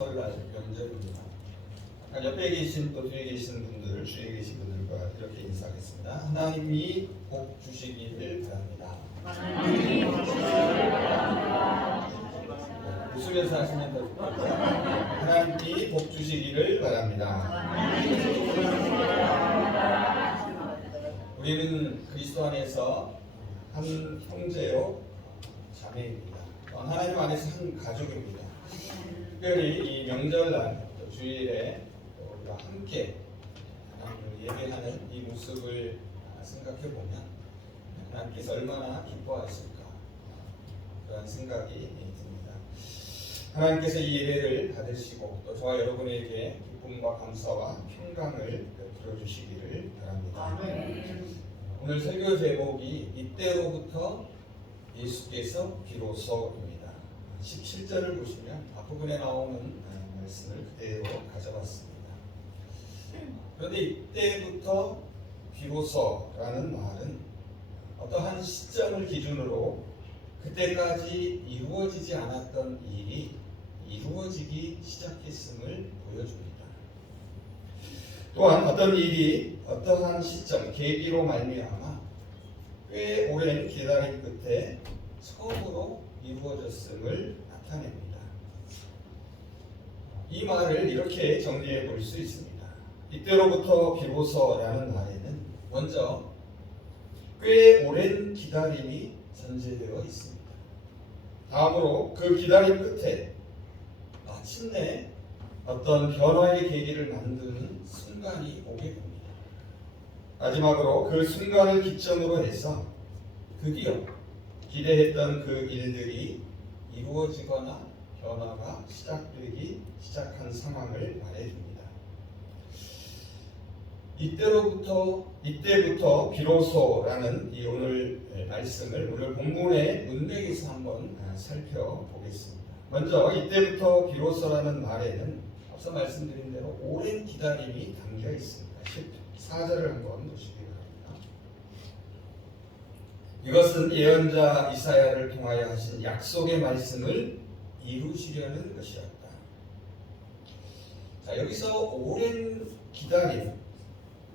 설날 명절입니다. 옆에 계신 또 뒤에 계신 분들, 주위에 계신 분들과 이렇게 인사하겠습니다. 하나님이 복 주시기를 바랍니다. 웃으면서 하시면 더 좋겠습니다. 하나님이 복 주시기를 바랍니다. 우리는 그리스도 안에서 한 형제요 자매입니다. 하나님 안에서 한 가족입니다. 특별히 이 명절날 주일에 우리가 함께 하나님을 예배하는 이 모습을 생각해 보면 하나님께서 얼마나 기뻐하실까 그런 생각이 듭니다. 하나님께서 이 예배를 받으시고 또 저와 여러분에게 기쁨과 감사와 평강을 베풀어주시기를 바랍니다. 오늘 설교 제목이 이때로부터 예수께서 비로소입니다. 17절을 보시면 앞부분에 나오는 말씀을 그대로 가져봤습니다. 그런데 이때부터 비로소라는 말은 어떠한 시점을 기준으로 그때까지 이루어지지 않았던 일이 이루어지기 시작했음을 보여줍니다. 또한 어떤 일이 어떠한 시점, 계기로 말미암아 꽤 오랜 기다림 끝에 처음으로 이루어졌음을 나타냅니다. 이 말을 이렇게 정리해 볼 수 있습니다. 이때로부터 비로소라는 말에는 먼저 꽤 오랜 기다림이 전제되어 있습니다. 다음으로 그 기다림 끝에 마침내 어떤 변화의 계기를 만드는 순간이 오게 됩니다. 마지막으로 그 순간을 기점으로 해서 드디어 기대했던 그 일들이 이루어지거나 변화가 시작한 상황을 말해줍니다. 이때부터 비로소라는 이 오늘 말씀을 오늘 본문의 문맥에서 한번 살펴보겠습니다. 먼저 이때부터 비로소라는 말에는 앞서 말씀드린 대로 오랜 기다림이 담겨 있습니다. 14절을 한번 보시기 바랍니다. 이것은 예언자 이사야를 통하여 하신 약속의 말씀을 이루시려는 것이었다. 자, 여기서 오랜 기다림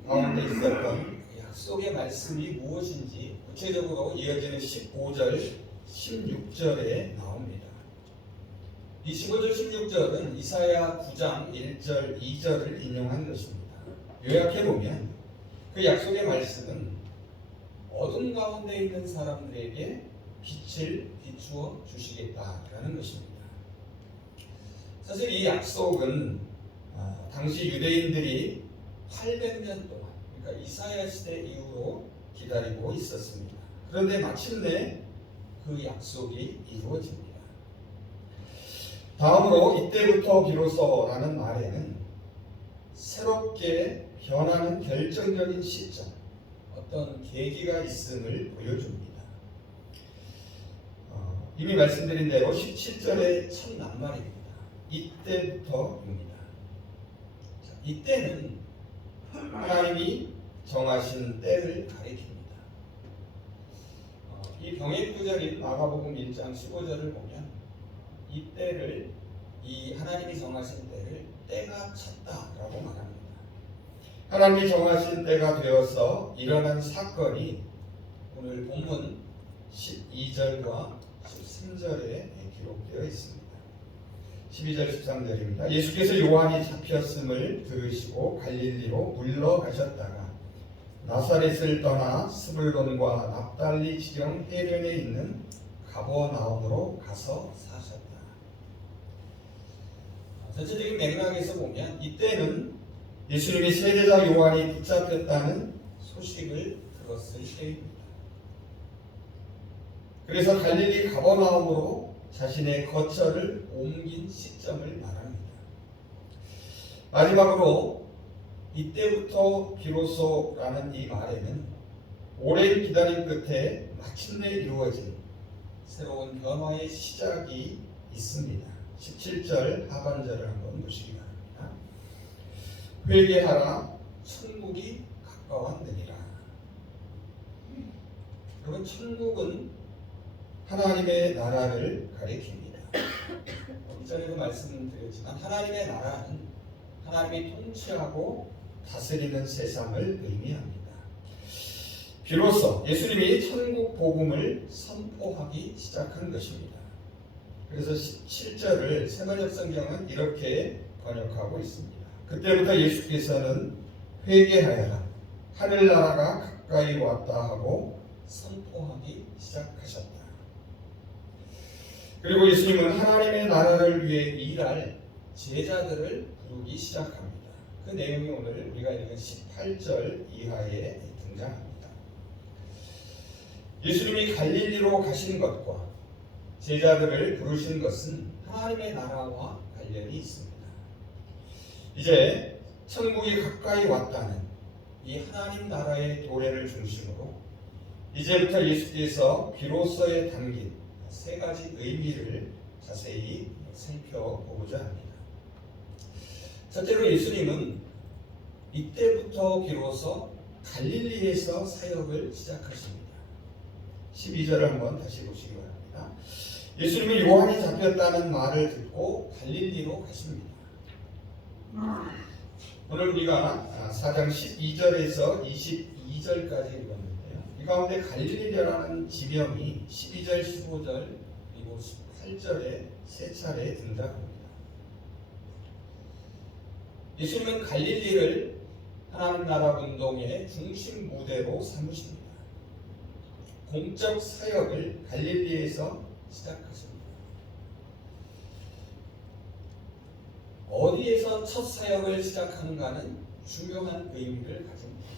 가운데 있었던 약속의 말씀이 무엇인지 구체적으로 이어지는 15절, 16절에 나옵니다. 이 15절, 16절은 이사야 9장 1절, 2절을 인용한 것입니다. 요약해보면 그 약속의 말씀은 어둠 가운데 있는 사람들에게 빛을 비추어 주시겠다라는 것입니다. 사실 이 약속은 당시 유대인들이 800년 동안, 그러니까 이사야 시대 이후로 기다리고 있었습니다. 그런데 마침내 그 약속이 이루어집니다. 다음으로 이때부터 비로소라는 말에는 새롭게 변하는 결정적인 시점, 어떤 계기가 있음을 보여줍니다. 이미 말씀드린 대로 17절의 첫 낱말입니다. 이때부터입니다. 자, 이때는 하나님이 정하신 때를 가리킵니다. 이 병행 구절인 마가복음 1장 15절을 보면 이 때를, 이 하나님이 정하신 때를 때가 찼다라고 말합니다. 하나님이 정하신 때가 되어서 일어난 사건이 오늘 본문 12절과 13절에 기록되어 있습니다. 12절 13절입니다. 예수께서 요한이 잡혔음을 들으시고 갈릴리로 물러가셨다가 나사렛을 떠나 스불론과 납달리 지경 해변에 있는 가버나움으로 가서 사셨다. 전체적인 맥락에서 보면 이때는 예수님이 세례자 요한이 붙잡혔다는 소식을 들었을 때입니다. 그래서 갈릴리 가버나움으로 자신의 거처를 옮긴 시점을 말합니다. 마지막으로 이때부터 비로소라는 이 말에는 오랜 기다림 끝에 마침내 이루어진 새로운 변화의 시작이 있습니다. 17절 하반절을 한번 보시기 바랍니다. 회개하라, 천국이 가까웠느니라. 그러면 천국은 하나님의 나라를 가리킵니다. 이전에도 말씀드렸지만 하나님의 나라는 하나님이 통치하고 다스리는 세상을 의미합니다. 비로소 예수님이 천국 복음을 선포하기 시작한 것입니다. 그래서 17절을 새번역 성경은 이렇게 번역하고 있습니다. 그때부터 예수께서는 회개하여라, 하늘나라가 가까이 왔다 하고 선포하기 시작하셨다. 그리고 예수님은 하나님의 나라를 위해 일할 제자들을 부르기 시작합니다. 그 내용이 오늘 우리가 읽은 18절 이하에 등장합니다. 예수님이 갈릴리로 가신 것과 제자들을 부르신 것은 하나님의 나라와 관련이 있습니다. 이제 천국이 가까이 왔다는 이 하나님 나라의 도래를 중심으로 이제부터 예수께서 비로소에 담긴 세 가지 의미를 자세히 살펴보고자 합니다. 첫째로 예수님은 이때부터 비로소 갈릴리에서 사역을 시작하십니다. 12절을 한번 다시 보시기 바랍니다. 예수님은 요한이 잡혔다는 말을 듣고 갈릴리로 가십니다. 오늘 우리가 4장 12절에서 22절까지 읽었는데요. 이 가운데 갈릴리라는 지명이 12절, 15절 그리고 18절에 세 차례 등장합니다. 예수님은 갈릴리를 하나님 나라 운동의 중심 무대로 삼으십니다. 공적 사역을 갈릴리에서 시작하십니다. 어디에서 첫 사역을 시작하는가는 중요한 의미를 가집니다.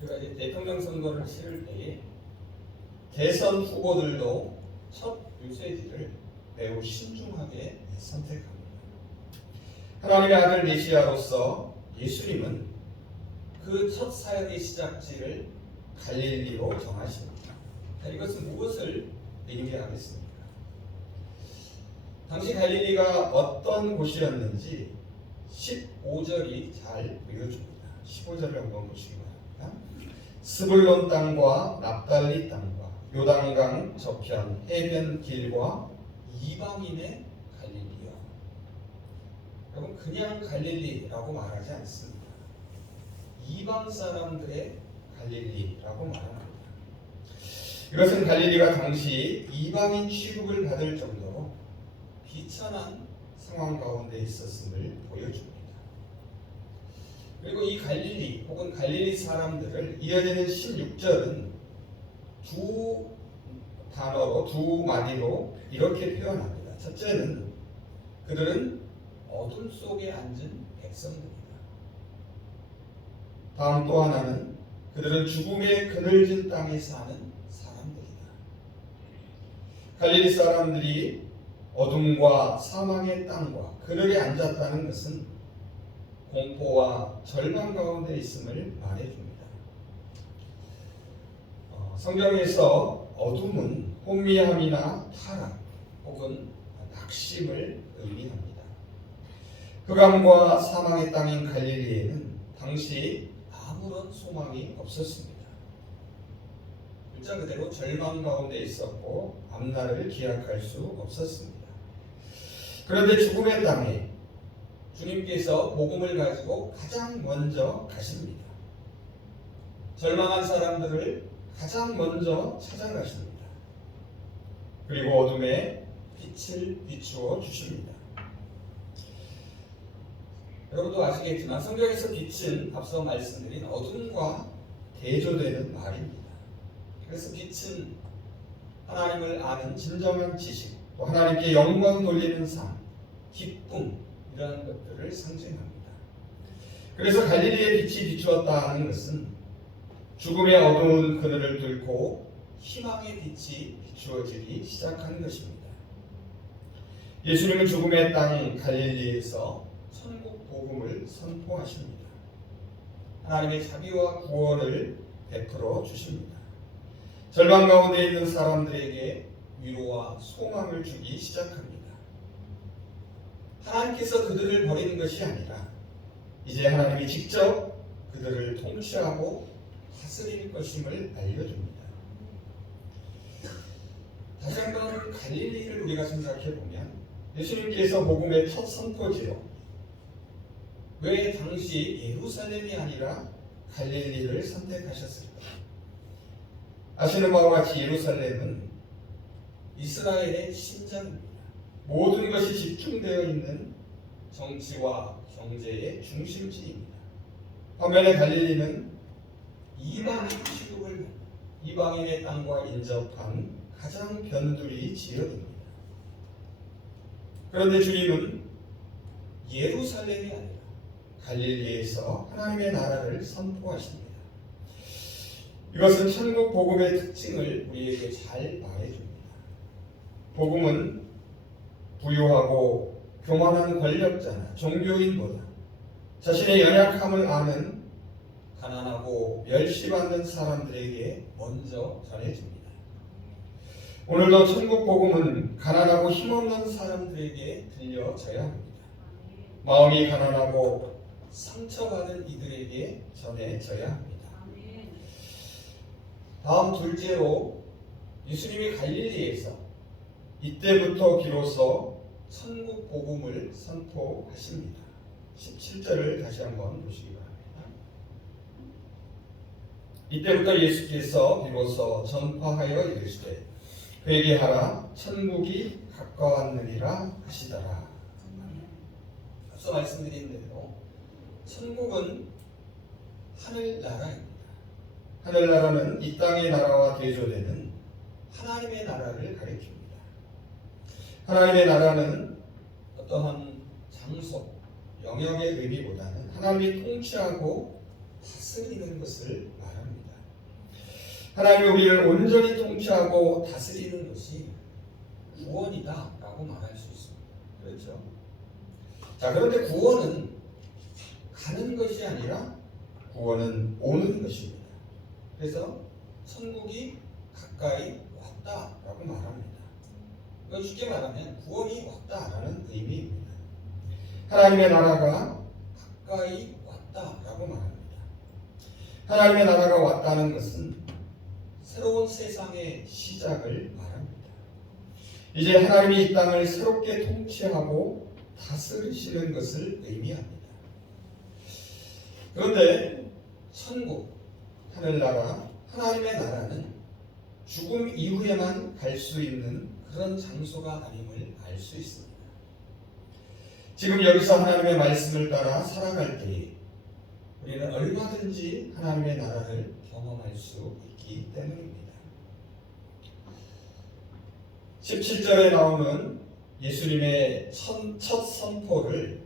그러니까 이제 대통령 선거를 치를 때에 대선 후보들도 첫 유세지를 매우 신중하게 선택합니다. 하나님의 아들 메시아로서 예수님은 그 첫 사역의 시작지를 갈릴리로 정하십니다. 이것은 무엇을 의미하겠습니까? 당시 갈릴리가 어떤 곳이었는지 15절이 잘 보여줍니다. 15절을 한번 보시기 바랍니다. 스불론 땅과 납달리 땅과 요단강 저편 해변 길과 이방인의 갈릴리요. 여러분 그냥 갈릴리라고 말하지 않습니다. 이방 사람들의 갈릴리라고 말합니다. 이것은 갈릴리가 당시 이방인 취급을 받을 정도로 비천한 상황 가운데 있었음을 보여줍니다. 그리고 이 갈릴리 혹은 갈릴리 사람들을 이어지는 16절은 두 단어로 두 마디로 이렇게 표현합니다. 첫째는 그들은 어둠 속에 앉은 백성들이다. 다음 또 하나는 그들은 죽음의 그늘진 땅에 사는 사람들이다. 갈릴리 사람들이 어둠과 사망의 땅과 그늘에 앉았다는 것은 공포와 절망 가운데 있음을 말해줍니다. 성경에서 어둠은 혼미함이나 타락 혹은 낙심을 의미합니다. 흑암과 사망의 땅인 갈릴리에는 당시 아무런 소망이 없었습니다. 글자 그대로 절망 가운데 있었고 앞날을 기약할 수 없었습니다. 그런데 죽음의 땅에 주님께서 복음을 가지고 가장 먼저 가십니다. 절망한 사람들을 가장 먼저 찾아가십니다. 그리고 어둠에 빛을 비추어 주십니다. 여러분도 아시겠지만 성경에서 빛은 앞서 말씀드린 어둠과 대조되는 말입니다. 그래서 빛은 하나님을 아는 진정한 지식, 또 하나님께 영광 돌리는 삶, 기쁨 이러한 것들을 상징합니다. 그래서 갈릴리의 빛이 비추었다 하는 것은 죽음의 어두운 그늘을 뚫고 희망의 빛이 비추어지기 시작한 것입니다. 예수님은 죽음의 땅 갈릴리에서 천국 복음을 선포하십니다. 하나님의 자비와 구원을 베풀어 주십니다. 절망 가운데 있는 사람들에게 위로와 소망을 주기 시작합니다. 하나님께서 그들을 버리는 것이 아니라 이제 하나님이 직접 그들을 통치하고 다스릴 것임을 알려줍니다. 다시 한번 갈릴리를 우리가 생각해 보면 예수님께서 복음의 첫 선포지로 왜 당시 예루살렘이 아니라 갈릴리를 선택하셨을까? 아시는 바와 같이 예루살렘은 이스라엘의 심장입니다. 모든 것이 집중되어 있는 정치와 경제의 중심지입니다. 반면에 갈릴리는 이방인 취급을 받는 이방인의 땅과 인접한 가장 변두리 지역입니다. 그런데 주님은 예루살렘이 아니라 갈릴리에서 하나님의 나라를 선포하십니다. 이것은 천국 복음의 특징을 우리에게 잘 말해줍니다. 복음은 부유하고 교만한 권력자나 종교인보다 자신의 연약함을 아는 가난하고 멸시받는 사람들에게 먼저 전해집니다. 오늘도 천국 복음은 가난하고 힘없는 사람들에게 들려져야 합니다. 마음이 가난하고 상처받은 이들에게 전해져야 합니다. 다음 둘째로 예수님이 갈릴리에서 이때부터 비로소 천국 복음을 선포하십니다. 17절을 다시 한번 보시기 바랍니다. 이때부터 예수께서 비로소 전파하여 이르시되 회개하라 천국이 가까웠느니라 하시더라. 앞서 말씀드린 대로 천국은 하늘나라입니다. 하늘나라는 이 땅의 나라와 대조되는 하나님의 나라를 가리킵니다. 하나님의 나라는 어떠한 장소, 영역의 의미보다는 하나님이 통치하고 다스리는 것을 말합니다. 하나님이 우리를 온전히 통치하고 다스리는 것이 구원이다 라고 말할 수 있습니다. 그렇죠? 자, 그런데 구원은 가는 것이 아니라 구원은 오는 것입니다. 그래서 천국이 가까이 왔다라고 말합니다. 이건 쉽게 말하면 구원이 왔다라는 의미입니다. 하나님의 나라가 가까이 왔다라고 말합니다. 하나님의 나라가 왔다는 것은 새로운 세상의 시작을 말합니다. 이제 하나님이 이 땅을 새롭게 통치하고 다스리시는 것을 의미합니다. 그런데 천국, 하늘나라, 하나님의 나라는 죽음 이후에만 갈 수 있는 그런 장소가 아님을 알 수 있습니다. 지금 여기서 하나님의 말씀을 따라 살아갈 때 우리는 얼마든지 하나님의 나라를 경험할 수 있기 때문입니다. 17절에 나오는 예수님의 첫 선포를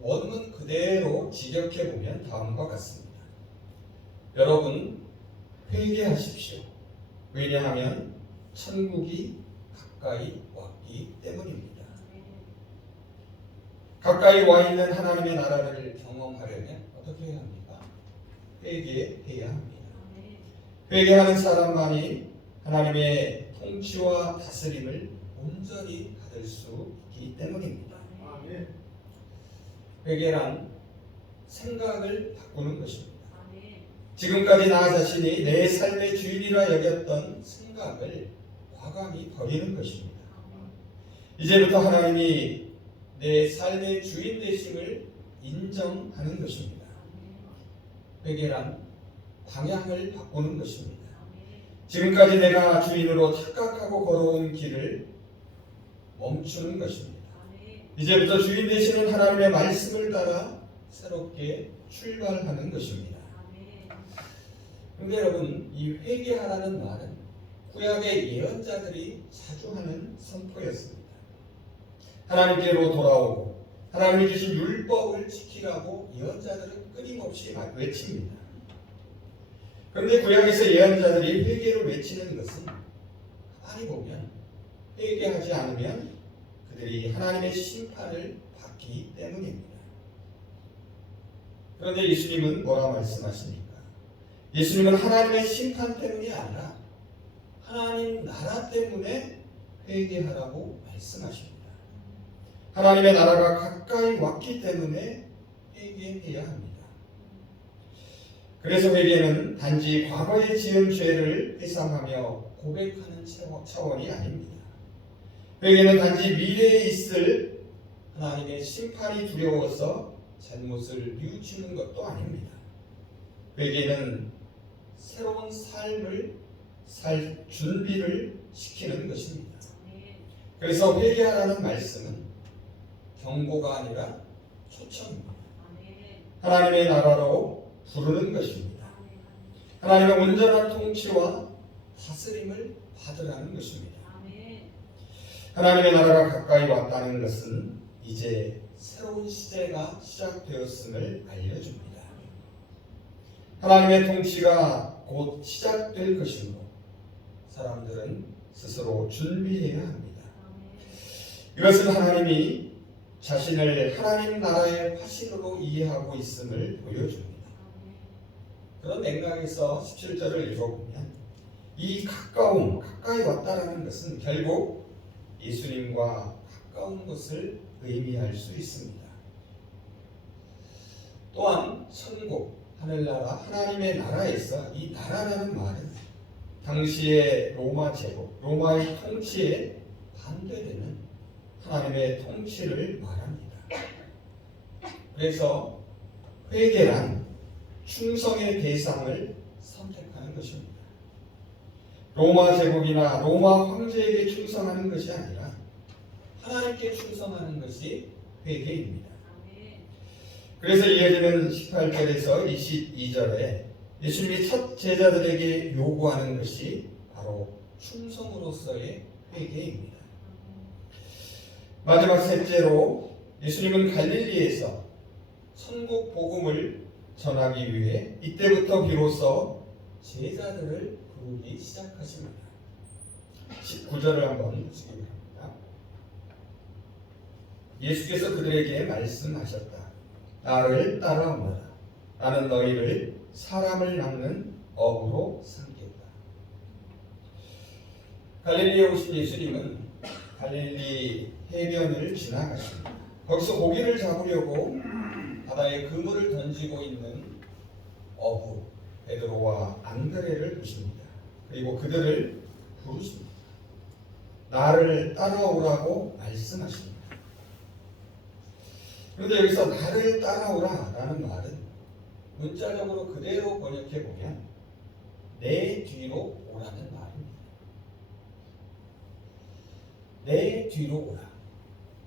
원문 그대로 직역해 보면 다음과 같습니다. 여러분 회개하십시오. 왜냐하면 천국이 가까이 왔기 때문입니다. 가까이 와 있는 하나님의 나라를 경험하려면 어떻게 해야 합니까? 회개해야 합니다. 회개하는 사람만이 하나님의 통치와 다스림을 온전히 받을 수 있기 때문입니다. 회개란 생각을 바꾸는 것입니다. 지금까지 나 자신이 내 삶의 주인이라 여겼던 생각을 과감히 버리는 것입니다. 이제부터 하나님이 내 삶의 주인 되심을 인정하는 것입니다. 회개란 방향을 바꾸는 것입니다. 지금까지 내가 주인으로 착각하고 걸어온 길을 멈추는 것입니다. 이제부터 주인 되시는 하나님의 말씀을 따라 새롭게 출발하는 것입니다. 그런데 여러분, 이 회개하라는 말은 구약의 예언자들이 자주 하는 선포였습니다. 하나님께로 돌아오고 하나님이 주신 율법을 지키라고 예언자들은 끊임없이 외칩니다. 그런데 구약에서 예언자들이 회개를 외치는 것은 가만히 보면 회개하지 않으면 그들이 하나님의 심판을 받기 때문입니다. 그런데 예수님은 뭐라 말씀하십니까? 예수님은 하나님의 심판 때문이 아니라 하나님 나라 때문에 회개하라고 말씀하십니다. 하나님의 나라가 가까이 왔기 때문에 회개해야 합니다. 그래서 회개는 단지 과거에 지은 죄를 회상하며 고백하는 차원이 아닙니다. 회개는 단지 미래에 있을 하나님의 심판이 두려워서 잘못을 뉘우치는 것도 아닙니다. 회개는 새로운 삶을 살 준비를 시키는 것입니다. 그래서 회개하라는 말씀은 경고가 아니라 초청입니다. 하나님의 나라로 부르는 것입니다. 하나님의 온전한 통치와 다스림을 받으라는 것입니다. 하나님의 나라가 가까이 왔다는 것은 이제 새로운 시대가 시작되었음을 알려줍니다. 하나님의 통치가 곧 시작될 것이므로 사람들은 스스로 준비해야 합니다. 이것은 하나님이 자신을 하나님 나라의 화신으로 이해하고 있음을 보여줍니다. 그런 맥락에서 17절을 읽어보면 이 가까이 왔다라는 것은 결국 예수님과 가까운 것을 의미할 수 있습니다. 또한 천국, 하늘나라, 하나님의 나라에서 이 나라라는 말은 당시의 로마 제국, 로마의 통치에 반대되는 하나님의 통치를 말합니다. 그래서 회개란 충성의 대상을 선택하는 것입니다. 로마 제국이나 로마 황제에게 충성하는 것이 아니라 하나님께 충성하는 것이 회개입니다. 그래서 이어지는 18절에서 22절에 예수님이 첫 제자들에게 요구하는 것이 바로 충성으로서의 회개입니다. 마지막 셋째로 예수님은 갈릴리에서 천국 복음을 전하기 위해 이때부터 비로소 제자들을 부르기 시작하십니다. 19절을 한번 보시기 바랍니다. 예수께서 그들에게 말씀하셨다. 나를 따라오너라. 나는 너희를 사람을 낚는 어부로 삼겠다. 갈릴리에 오신 예수님은 갈릴리 해변을 지나가십니다. 거기서 고기를 잡으려고 바다에 그물을 던지고 있는 어부 베드로와 안드레를 보십니다. 그리고 그들을 부르십니다. 나를 따라오라고 말씀하십니다. 그런데 여기서 나를 따라오라 라는 말은 문자적으로 그대로 번역해 보면 내 뒤로 오라는 말입니다. 내 뒤로 오라.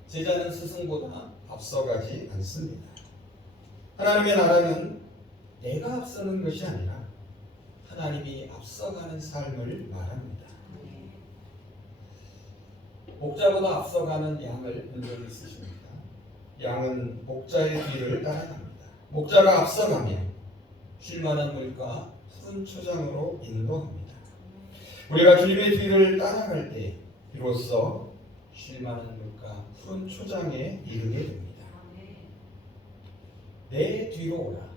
제자는 스승보다 앞서가지 않습니다. 하나님의 나라는 내가 앞서는 것이 아니라 하나님이 앞서가는 삶을 말합니다. 목자보다 앞서가는 양을 본 적이 있으십니까? 양은 목자의 뒤를 따라갑니다. 목자가 앞서가면 쉴만한 물과 푸른 초장으로 인도합니다. 우리가 주님의 뒤를 따라갈 때 비로소 쉴만한 물과 푸른 초장에 이르게 됩니다. 내 뒤로 오라.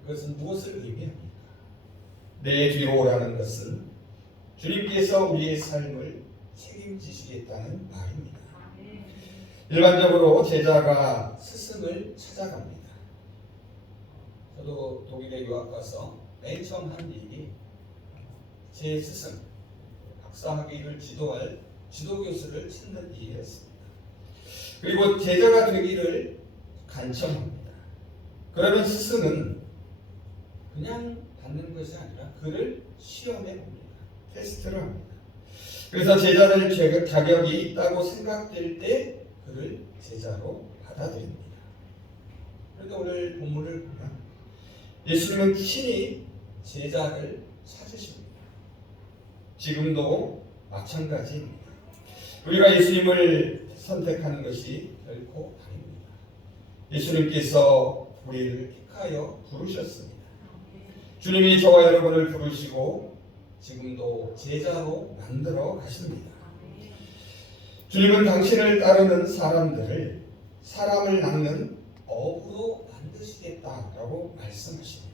그것은 무엇을 의미합니까? 내 뒤로 오라는 것은 주님께서 우리의 삶을 책임지시겠다는 말입니다. 일반적으로 제자가 스승을 찾아갑니다. 저도 독일에 유학 가서 맨 처음 한 일이 제 스승, 박사학위를 지도할 지도교수를 찾는 일이었습니다. 그리고 제자가 되기를 간청합니다. 그러면 스승은 그냥 받는 것이 아니라 그를 시험해 봅니다. 테스트를 합니다. 그래서 제자들 자격이 있다고 생각될 때 그를 제자로 받아들입니다. 그런데 오늘 본문을 보면 예수님은 친히 제자를 찾으십니다. 지금도 마찬가지입니다. 우리가 예수님을 선택하는 것이 결코 아닙니다. 예수님께서 우리를 택하여 부르셨습니다. 주님이 저와 여러분을 부르시고 지금도 제자로 만들어 가십니다. 주님은 당신을 따르는 사람들을 사람을 낚는 어부로 만드시겠다라고 말씀하십니다.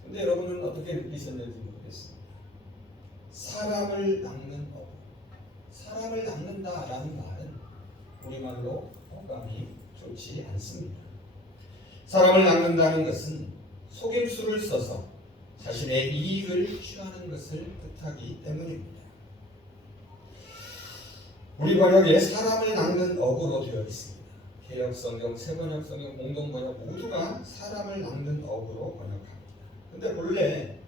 그런데 여러분은 어떻게 느끼셨는지 모르겠습니다. 사람을 낚는 어부, 사람을 낚는다라는 말은 우리말로 어감이 좋지 않습니다. 사람을 낚는다는 것은 속임수를 써서 자신의 이익을 취하는 것을 뜻하기 때문입니다. 우리 번역에 사람을 낚는 어구로 되어 있습니다. 개역성경, 새번역성경, 공동번역 모두가 사람을 낚는 어구로 번역합니다. 근데 본래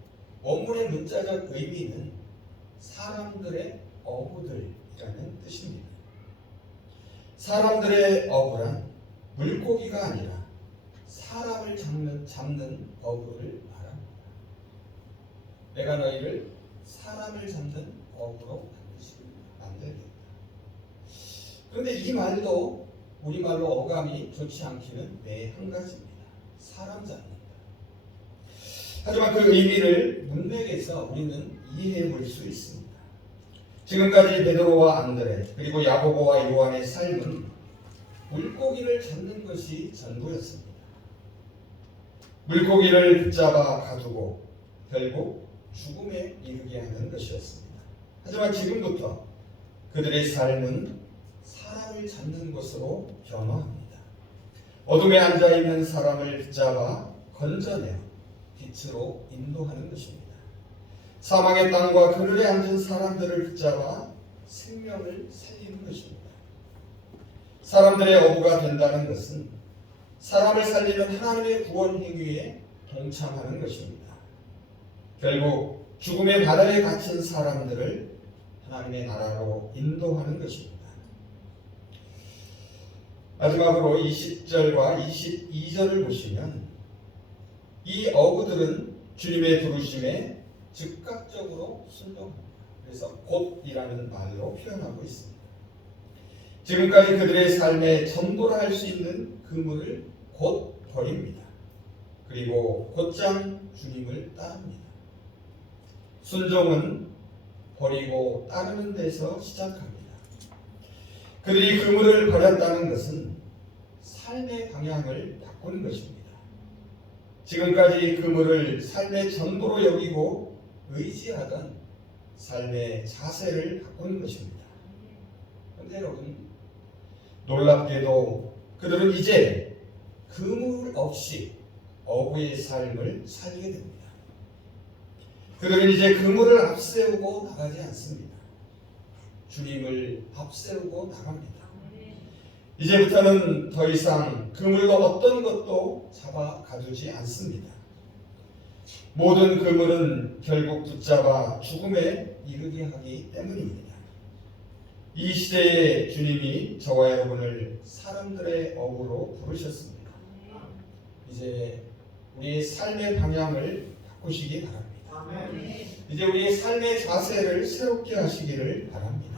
원문의 문자적 의미는 사람들의 어구들이라는 뜻입니다. 사람들의 어구란 물고기가 아니라 사람을 잡는 어구를 말합니다. 내가 너희를 사람을 잡는 어구로 만들겠다. 그런데 이 말도 우리말로 어감이 좋지 않기는 한 가지입니다. 사람 잡는다. 하지만 그 의미를 문맥에서 우리는 이해해 볼 수 있습니다. 지금까지 베드로와 안드레 그리고 야고보와 요한의 삶은 물고기를 잡는 것이 전부였습니다. 물고기를 붙잡아 가두고 결국 죽음에 이르게 하는 것이었습니다. 하지만 지금부터 그들의 삶은 사람을 잡는 것으로 변화합니다. 어둠에 앉아있는 사람을 붙잡아 건져내어 빛으로 인도하는 것입니다. 사망의 땅과 그늘에 앉은 사람들을 붙잡아 생명을 살리는 것입니다. 사람들의 어부가 된다는 것은 사람을 살리는 하나님의 구원 행위에 동참하는 것입니다. 결국 죽음의 바다에 갇힌 사람들을 하나님의 나라로 인도하는 것입니다. 마지막으로 20절과 22절을 보시면 이 어부들은 주님의 부르심에 즉각적으로 순종합니다. 그래서 곧이라는 말로 표현하고 있습니다. 지금까지 그들의 삶에 전도를 할 수 있는 그물을 곧 버립니다. 그리고 곧장 주님을 따릅니다. 순종은 버리고 따르는 데서 시작합니다. 그들이 그물을 버렸다는 것은 삶의 방향을 바꾸는 것입니다. 지금까지 그물을 삶의 전도로 여기고 의지하던 삶의 자세를 바꾸는 것입니다. 그런데 여러분, 놀랍게도 그들은 이제 그물 없이 어부의 삶을 살게 됩니다. 그들은 이제 그물을 앞세우고 나가지 않습니다. 주님을 앞세우고 나갑니다. 이제부터는 더 이상 그물로 어떤 것도 잡아 가두지 않습니다. 모든 그물은 결국 붙잡아 죽음에 이르게 하기 때문입니다. 이 시대에 주님이 저와 여러분을 사람들의 어부로 부르셨습니다. 이제 우리의 삶의 방향을 바꾸시기 바랍니다. 이제 우리의 삶의 자세를 새롭게 하시기를 바랍니다.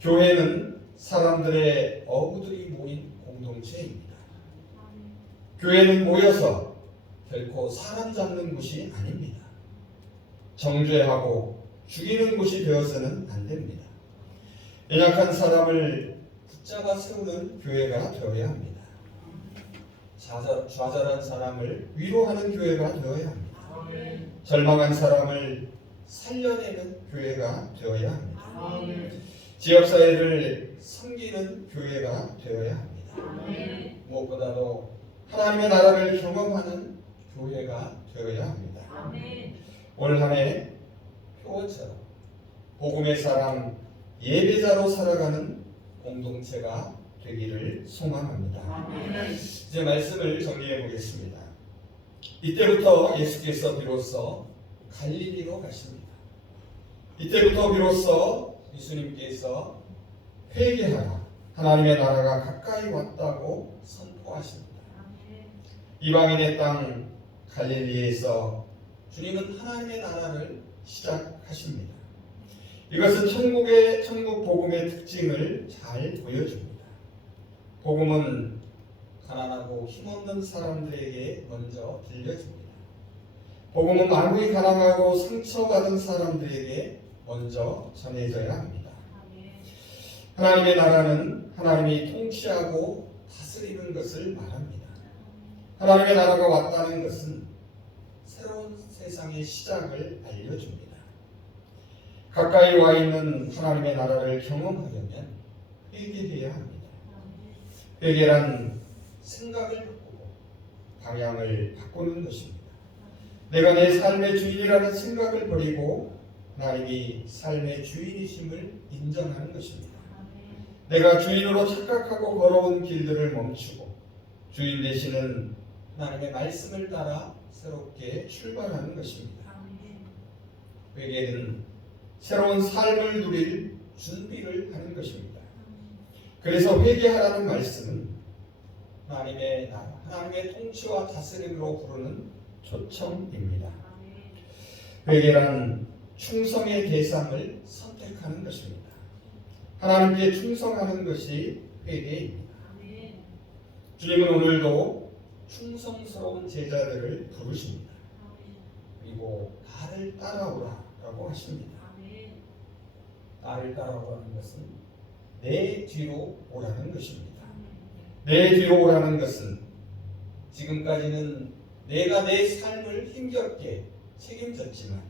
교회는 사람들의 어부들이 모인 공동체입니다. 교회는 모여서 결코 사람 잡는 곳이 아닙니다. 정죄하고 죽이는 곳이 되어서는 안 됩니다. 연약한 사람을 붙잡아 세우는 교회가 되어야 합니다. 좌절한 사람을 위로하는 교회가 되어야 합니다. 절망한 사람을 살려내는 교회가 되어야 합니다. 지역사회를 섬기는 교회가 되어야 합니다. 무엇보다도 하나님의 나라를 경험하는 교회가 되어야 합니다. 올 한 해 표어처럼 복음의 사람 예배자로 살아가는 공동체가 되기를 소망합니다. 이제 말씀을 정리해 보겠습니다. 이때부터 예수께서 비로소 갈릴리로 가십니다. 이때부터 비로소 예수님께서 회개하라, 하나님의 나라가 가까이 왔다고 선포하십니다. 이방인의 땅 갈릴리에서 주님은 하나님의 나라를 시작하십니다. 이것은 천국 복음의 특징을 잘 보여줍니다. 복음은 가난하고 힘없는 사람들에게 먼저 들려집니다. 복음은 마음이 가난하고 상처받은 사람들에게 먼저 전해져야 합니다. 하나님의 나라는 하나님이 통치하고 다스리는 것을 말합니다. 하나님의 나라가 왔다는 것은 새로운 세상의 시작을 알려줍니다. 가까이 와 있는 하나님의 나라를 경험하려면 회개해야 합니다. 회개란 생각을 바꾸고 방향을 바꾸는 것입니다. 내가 내 삶의 주인이라는 생각을 버리고 하나님이 삶의 주인이심을 인정하는 것입니다. 내가 주인으로 착각하고 걸어온 길들을 멈추고 주인 되시는 하나님의 말씀을 따라 새롭게 출발하는 것입니다. 회개는 새로운 삶을 누릴 준비를 하는 것입니다. 그래서 회개하라는 말씀은 하나님의 나라, 하나님의 통치와 다스림으로 부르는 초청입니다. 회개란 충성의 대상을 선택하는 것입니다. 하나님께 충성하는 것이 회개입니다. 주님은 오늘도 충성스러운 제자들을 부르십니다. 그리고 나를 따라오라라고 하십니다. 나를 따라오라는 것은 내 뒤로 오라는 것입니다. 내 뒤로 오라는 것은 지금까지는 내가 내 삶을 힘겹게 책임졌지만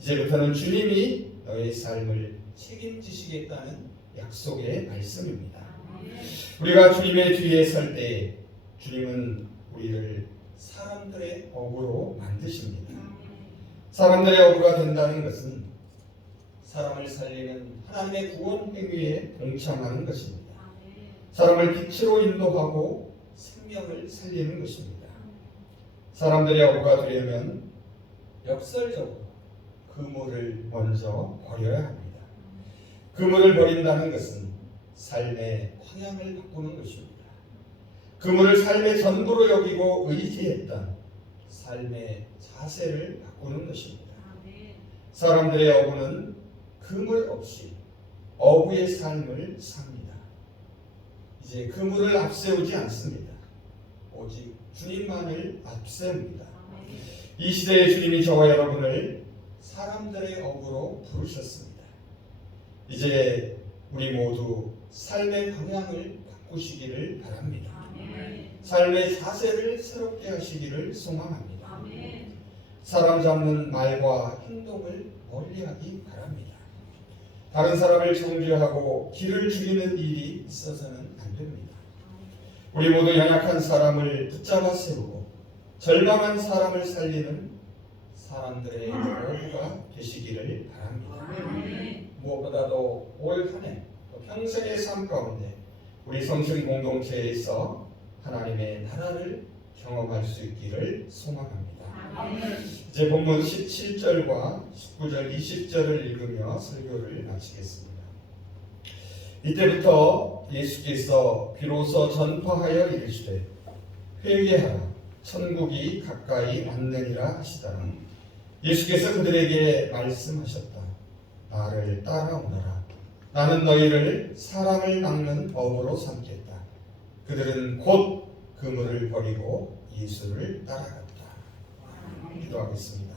이제부터는 주님이 너의 삶을 책임지시겠다는 약속의 말씀입니다. 우리가 주님의 뒤에 설 때 주님은 우리를 사람들의 어부로 만드십니다. 사람들의 어부가 된다는 것은 사람을 살리는 하나님의 구원 행위에 동참하는 것입니다. 사람을 빛으로 인도하고 생명을 살리는 것입니다. 사람들의 어부가 되려면 역설적으로 그물을 먼저 버려야 합니다. 그물을 버린다는 것은 삶의 방향을 바꾸는 것입니다. 그물을 삶의 전부로 여기고 의지했던 삶의 자세를 바꾸는 것입니다. 사람들의 어부는 그물 없이 어부의 삶을 삽니다. 이제 그물을 앞세우지 않습니다. 오직 주님만을 앞세웁니다. 이 시대에 주님이 저와 여러분을 사람들의 어부로 부르셨습니다. 이제 우리 모두 삶의 방향을 바꾸시기를 바랍니다. 삶의 자세를 새롭게 하시기를 소망합니다. 사람 잡는 말과 행동을 멀리하기 바랍니다. 다른 사람을 정죄하고 길을 죽이는 일이 있어서는 안 됩니다. 우리 모두 연약한 사람을 붙잡아 세우고 절망한 사람을 살리는 사람들의 어부가 되시기를 바랍니다. 무엇보다도 올 한 해 평생의 삶 가운데 우리 성신 공동체에서 하나님의 나라를 경험할 수 있기를 소망합니다. 이제 본문 17절과 19절, 20절을 읽으며 설교를 마치겠습니다. 이때부터 예수께서 비로소 전파하여 이르시되 회개하라 천국이 가까이 왔느니라 하시더라. 예수께서 그들에게 말씀하셨다. 나를 따라오너라. 나는 너희를 사람을 낚는 어부로 삼겠다. 그들은 곧 그물을 버리고 예수를 따라갔다. 기도하겠습니다.